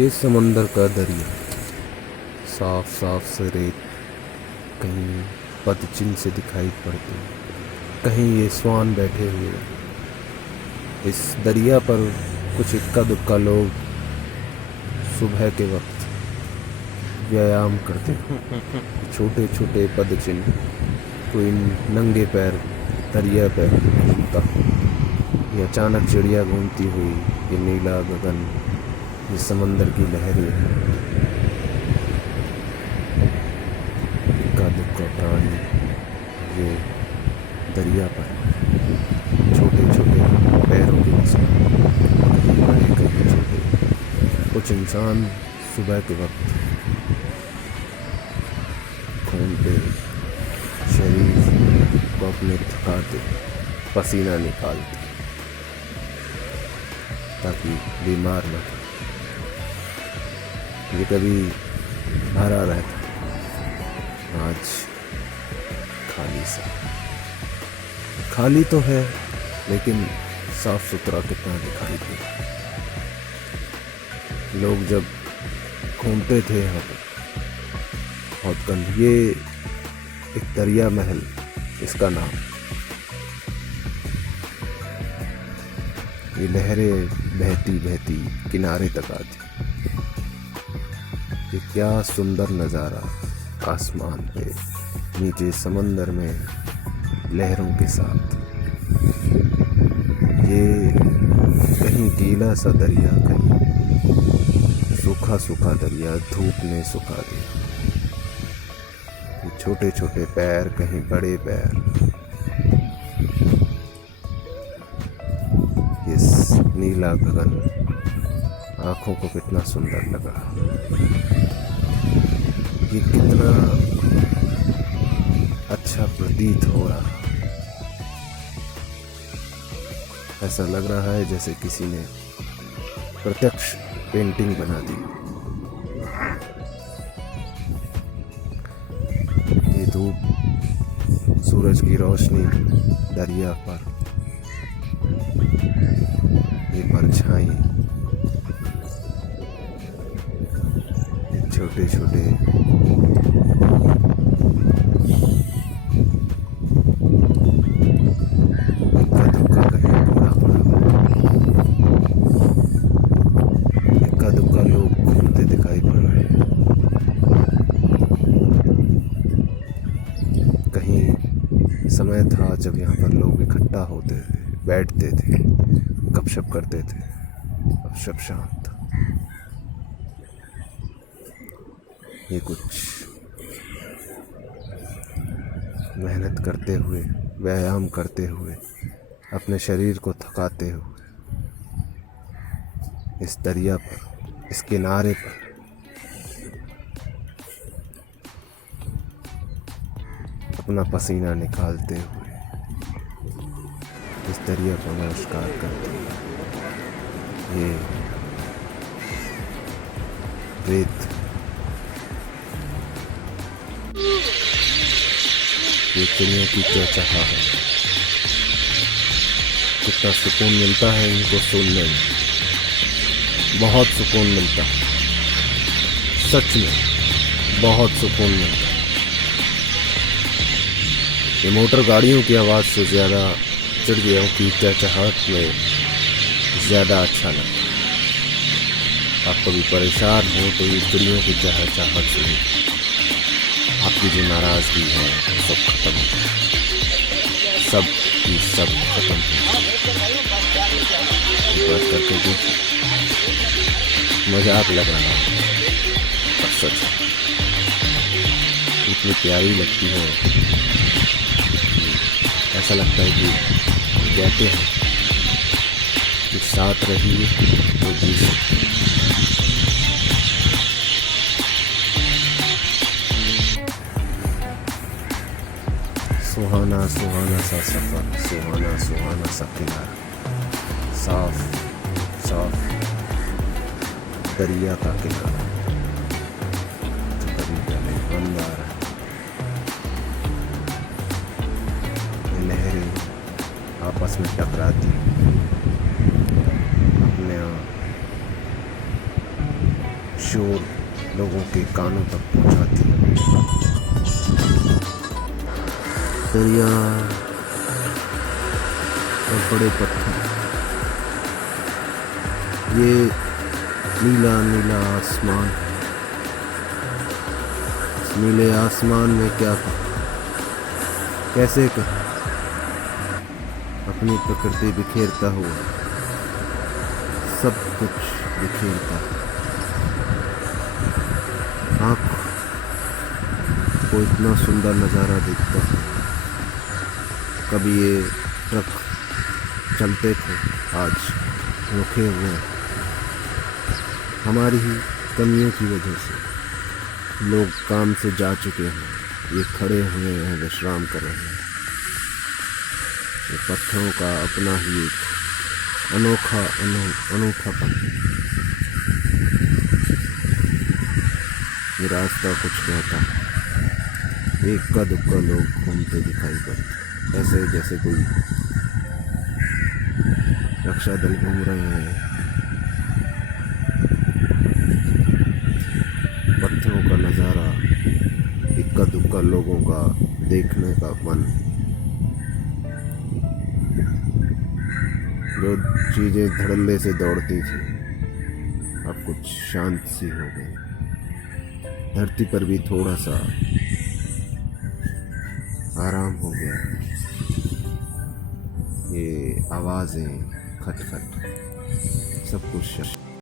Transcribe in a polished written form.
ये समंदर का दरिया, साफ साफ से रेत कहीं पतचिन से दिखाई पड़ती, कहीं ये स्वान बैठे हुए। इस दरिया पर कुछ इक्का दुक्का लोग सुबह के वक्त व्यायाम करते, छोटे छोटे पदचिन्ह, कोई नंगे पैर दरिया पर घूमता, ये अचानक चिड़िया घूमती हुई, ये नीला गगन, ये समंदर की लहरें, इक्का दुक्का प्राणी ये दरिया पर छोटे छोटे पैरों के निशान, कहीं बड़े कहीं छोटे। कुछ इंसान सुबह के वक्त घूमते, शरीर को अपने थकाते, पसीना निकालते ताकि बीमार न हो। ये कभी भरा रहता, आज खाली सा। खाली तो है लेकिन साफ सुथरा कितना दिखाई दे रहा है। लोग जब घूमते थे यहाँ पर बहुत गंद, ये एक दरिया महल इसका नाम। ये लहरें बहती बहती किनारे तक आती, ये क्या सुंदर नज़ारा, आसमान पे नीचे समंदर में लहरों के साथ। ये कहीं गीला सा दरिया, कहीं सूखा सूखा दरिया, धूप ने सुखा दिया। ये छोटे छोटे पैर, कहीं बड़े पैर, इस नीला गगन आंखों को कितना सुंदर लग रहा, ये कितना अच्छा प्रतीत हो रहा। ऐसा लग रहा है जैसे किसी ने प्रत्यक्ष पेंटिंग बना दी। ये धूप, सूरज की रोशनी दरिया पर, ये परछाई, ये छोटे छोटे इक्का दुक्का, कहीं पूरा इक्का दुक्का लोग घूमते दिखाई पड़ रहे हैं। कहीं समय था जब यहाँ पर लोग इकट्ठा होते थे, बैठते थे, गपशप करते थे। अब सब शांत। ये कुछ मेहनत करते हुए, व्यायाम करते हुए, अपने शरीर को थकाते हुए इस दरिया पर, इस किनारे पर अपना पसीना निकालते हुए इस दरिया को नमस्कार करते हुए, ये रेत, ये चिड़ियों की चहचहा है। कितना सुकून मिलता है इनको सुनने में, बहुत सुकून मिलता है, सच में बहुत सुकून मिलता है। ये मोटर गाड़ियों की आवाज़ से ज़्यादा चिड़ियों की चहचहाहट में ज़्यादा अच्छा लगता है। आप कभी परेशान हो तो ये चिड़ियों की चहचहाहट सुनिए, आपकी जो नाराज़गी है सब खत्म हो, सब की सब खत्म हो। बात करके देखिए, मजाक लग रहा है पर सच इतनी प्यारी लगती है, ऐसा लगता है कि कहते हैं कि साथ रहिए तो जी सकते। सुहाना सुहाना सा सफ़र, सुहाना सुहाना सा किनारा, साफ साफ दरिया का किनारा जो कभी कभी बंद आ रहा है। लहरें आपस में टकराती, अपने आप शोर लोगों के कानों तक पहुंचाती है। दरिया और बड़े पत्थर, ये नीला नीला आसमान, इस नीले आसमान में क्या कैसे अपनी प्रकृति बिखेरता हुआ सब कुछ बिखेरता है। आँख को इतना सुंदर नज़ारा दिखता है। कभी ये ट्रक चलते थे, आज रुके हुए हैं। हमारी ही कमियों की वजह से लोग काम से जा चुके हैं, ये खड़े हुए हैं, विश्राम कर रहे हैं। ये पत्थरों का अपना ही एक अनोखा अनूठापन है। ये रास्ता कुछ कहता है, इक्का दुक्का लोग घूमते दिखाई पड़ते, ऐसे जैसे कोई रक्षा दल घूम रहे हैं। पत्थरों का नज़ारा, इक्का दुक्का लोगों का देखने का मन, जो चीज़ें धड़ल्ले से दौड़ती थी अब कुछ शांत सी हो गई। धरती पर भी थोड़ा सा आराम हो गया। ये आवाज़ें, खटखट, सब कुछ